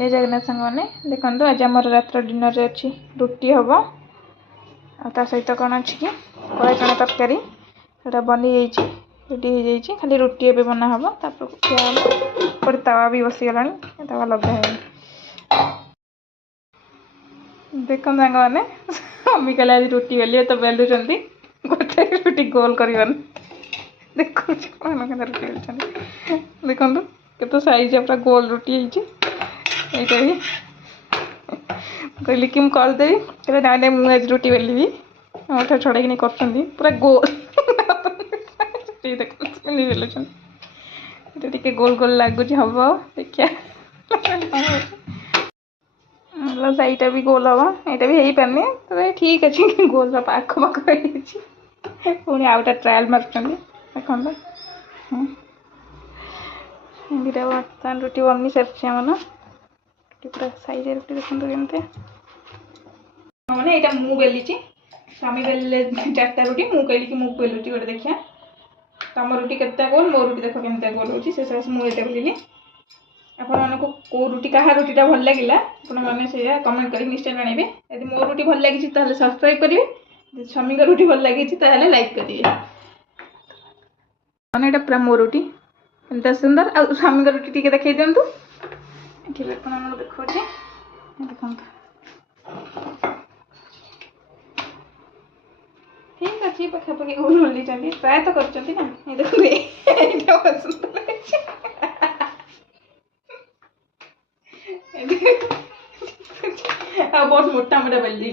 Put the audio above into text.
जय जगन्नाथ सांग मैंने देखो आज आम रात डिनर अच्छी रुटी हम आ सहित कौन अच्छी कि कड़ाई चना तरकारी से बनी रेडी हो जाइए खाली रुटी एवं बना हम तापर तावा भी बसीगला तावा लगा है देखो सांग मैंने मम्मी कहले आज रुटी बेलिए तो बेलुं गोटे रुटी गोल कर देखो रुटी देखो केत साइज पूरा गोल रुटी यहाँ भी कहली कि मुझे करदेवी कहते ना ना मुझे आज रुटी बेलि मोटा छड़े नहीं कर पूरा गोल बेलुन टे गोल गोल लगुच हम देखिए सहीटा भी गोल हम यहाँ भी हो पारनी तो ठीक अच्छे गोल पाख पाख पुणी आउटा ट्रायल मार्च देखो बर्तमान रुटी बनी सारी आम पूरा साइज रुटी देखते केमती मैंने यहाँ मु बेली स्वामी बेले 4टा रुटी मुझे कहली कि मुझे बेलुची गोटे देखिए तुम रुटी के गोल मो रुटी देख केमती गोल हो मुझे बेलिली आपण को रुटी क्या रुटीटा भल लगे आपने कमेंट कर निश्चय जानवे यदि मो रुटी भल लगी तो सब्सक्राइब करेंगे स्वामी रुटी भल लगी तो लाइक करेंगे मैंने पूरा मो रुटी एमती सुंदर आ स्वामी रुटी टी देखा दिंतु ये देखा देखो ठीक अच्छे पखापाखि गोल बोली ट्राए तो कर बहुत मोटा मोटा बेल दी